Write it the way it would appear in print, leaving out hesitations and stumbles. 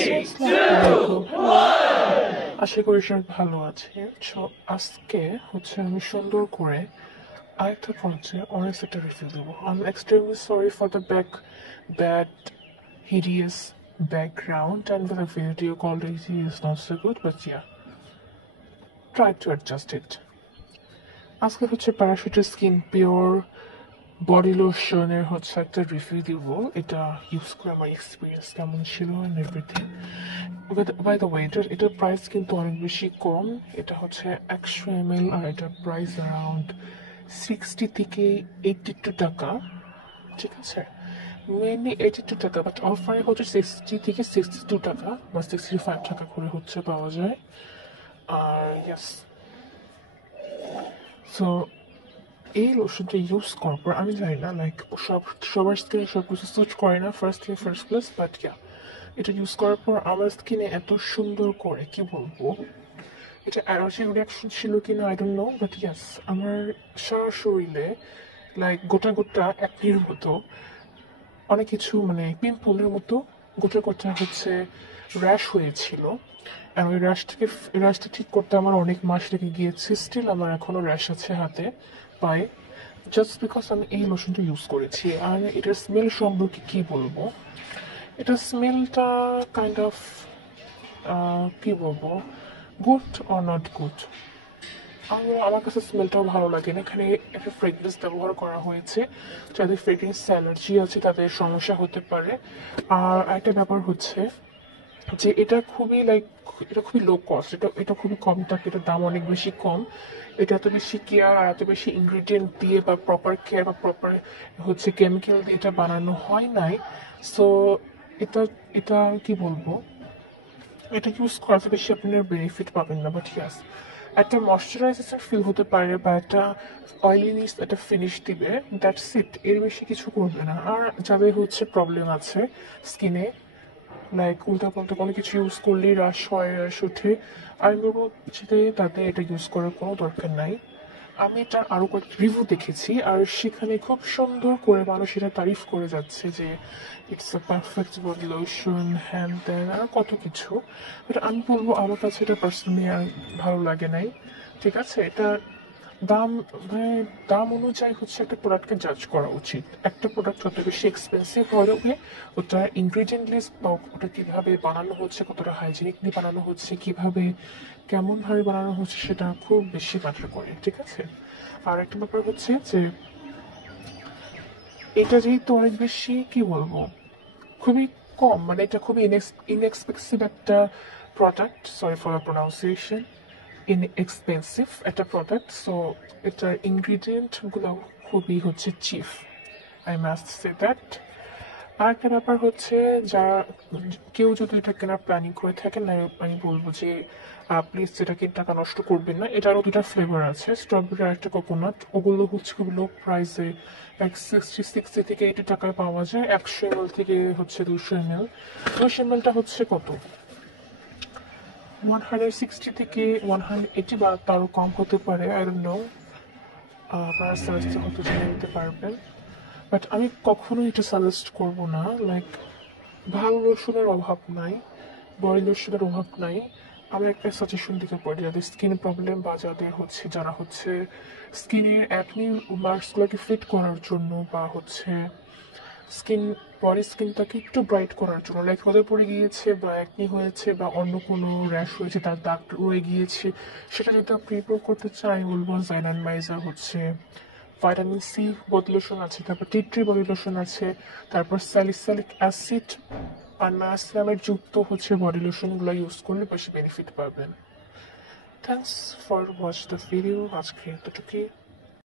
আসসালামু আশা করি সবাই ভালো আছে। আজকে আমি সুন্দর করে আরেকটা পর্যায়ে অনেক একটা রিভিউ দেবো। I am extremely sorry for the bad hideous background and the video quality is not so good, but yeah, try to adjust it. আজকে প্যারাশুটের স্কিন পিওর বডি লোশনের একটা রিভিউ দিব। এটা ইউজ করে আমার এক্সপিরিয়েন্স কেমন ছিল and everything. By the way এটার price কিন্তু অনেক বেশি কম। এটা 100 ml আর এটার প্রাইস অ্যারাউন্ড 60 থেকে 82 টাকা। ঠিক আছে, মেইনলি 82 টাকা, বাট অফারে 60 থেকে 62 টাকা বা 65 টাকা করে পাওয়া যায়। আর ইয়াস, সো এই লোশনটা ইউজ করার পর আমি জানি না লাইক সবার স্কিনে সব কিছু সুইচ করে না ফার্স্ট প্লেস, বাট ইয়া, এটা ইউজ করার পর আমার স্কিনে এত সুন্দর করে কি বলবো, এটা অ্যালার্জি রিয়াকশন ছিল কিনা আই ডোন্ট নো, বাট ইয়াস, আমার সারা শরীরে লাইক গোটা গোটা অ্যাকনির মতো অনেক কিছু পিম্পলের মতো গোটা গোটা র্যাশ হয়েছিল। আর ওই র্যাশটা ঠিক করতে আমার অনেক মাস লেগে গিয়েছে। স্টিল আমার এখনো র্যাশ আছে হাতে পায়ে, জাস্ট বিকজ আমি এই লোশনটা ইউজ করেছি। আর এটার স্মেল সম্পর্কে কি বলবো, এটার স্মেলটা কাইন্ড অফ কি বলবো, গুড অর নট গুড। আমার কাছে স্মেলটাও ভালো লাগে না। এখানে একটা ফ্রেগরেন্স ব্যবহার করা হয়েছে, যাদের ফ্রেগরেন্স অ্যালার্জি আছে তাদের সমস্যা হতে পারে। আর একটা ব্যাপার যে এটা খুবই লো কস্ট, এটা খুবই কম টাকা, এটার দাম অনেক বেশি কম। এটা এত বেশি কেয়ার আর এত বেশি ইনগ্রিডিয়েন্ট দিয়ে বা প্রপার কেয়ার বা প্রপার কেমিক্যাল দিয়ে এটা বানানো হয় নাই। সো এটা এটা কি বলবো, এটা ইউজ করাতে বেশি আপনার বেনিফিট পাবেন না, বাট ইয়াস, একটা ময়শ্চারাইজেশন ফিল হতে পারে বা একটা অয়েলিনেস একটা ফিনিশ দিবে, দ্যাটস ইট, এর বেশি কিছু করবে না। আর যাদের প্রবলেম আছে স্কিনে, লাইক উল্টাপাল্টা কোনো কিছু ইউজ করলেই রাশ ওঠে, আমি বলবো যে তাদের এটা ইউজ করার কোনো দরকার নাই। আমি এটার আরও কয়েকটা রিভিউ দেখেছি আর সেখানে খুব সুন্দর করে মানুষ এটা তারিফ করে যাচ্ছে যে it's a perfect body lotion, হ্যান ত্যান আর কত কিছু। বাট আমি বলবো আমার কাছে এটা পার্সোনালি আর ভালো লাগে নাই। ঠিক আছে, এটা দাম দাম অনুযায়ী একটা প্রোডাক্টকে জাজ করা উচিত। একটা প্রোডাক্ট যত বেশি এক্সপেন্সিভ হবে ওটার ইনগ্রিডিয়েন্ট লিস্ট বা ওটা কীভাবে বানানো হচ্ছে, কতটা হাইজেনিকলি বানানো হচ্ছে, কীভাবে কেমনভাবে বানানো হচ্ছে সেটা খুব বেশি ম্যাটার করে। ঠিক আছে, আর একটা ব্যাপার যে এটা যেহেতু অনেক বেশি কি বলবো, খুবই কম, এটা খুবই ইনএক্সপেন্সিভ একটা product, sorry for the pronunciation, inexpensive একটা প্রোডাক্ট। সো এটার ইনগ্রিডিয়েন্টগুলো খুবই cheap, I must say that. আর একটা ব্যাপার যা কেউ যদি এটা কেনার প্ল্যানিং করে থাকেন, আমি বলবো যে প্লিজ এটাকে টাকা নষ্ট করবেন না। এটারও দুটা ফ্লেভার আছে, স্ট্রবেরি আর একটা কোকোনাট। ওগুলো খুব লো প্রাইসে, লাইক 60 থেকে 80 টাকায় পাওয়া যায়। 100 ml থেকে 200 ml। 200 mlটা কত, 160 থেকে 180 বা তারও কম হতে পারে, আই ডোন্ট নো, আপনারা সাজেস্ট হয়তো জেনে নিতে পারবেন। বাট আমি কখনোই এটা সাজেস্ট করবো না। লাইক ভালো লোশনের অভাব নাই, বডি লোশনের অভাব নাই। আমি একটা সাজেশন দিতে পারি, যাদের স্কিন প্রবলেম বা যাদের যারা স্কিনের অ্যাকনি মার্কসগুলোকে ফিট করার জন্য বা স্কিনটাকে একটু ব্রাইট করার জন্য, লাইক রোদে পড়ে গিয়েছে বা অ্যাকনি হয়েছে বা অন্য কোনো র্যাশ হয়েছে, তার দাগ রয়ে গিয়েছে, সেটা যদি আপনি ইমপ্রুভ করতে চান, আমি বলবো জাইনামাইজা ভাইটামিন সি বডি লোশন আছে, তারপর টি ট্রি বডি লোশন আছে, তারপর স্যালিসাইলিক অ্যাসিড আর নায়াসিনামাইড যুক্ত বডি লোশনগুলো ইউজ করলে বেশি বেনিফিট পাবেন। Thanks for watch the video, আজকে এতটুকুই।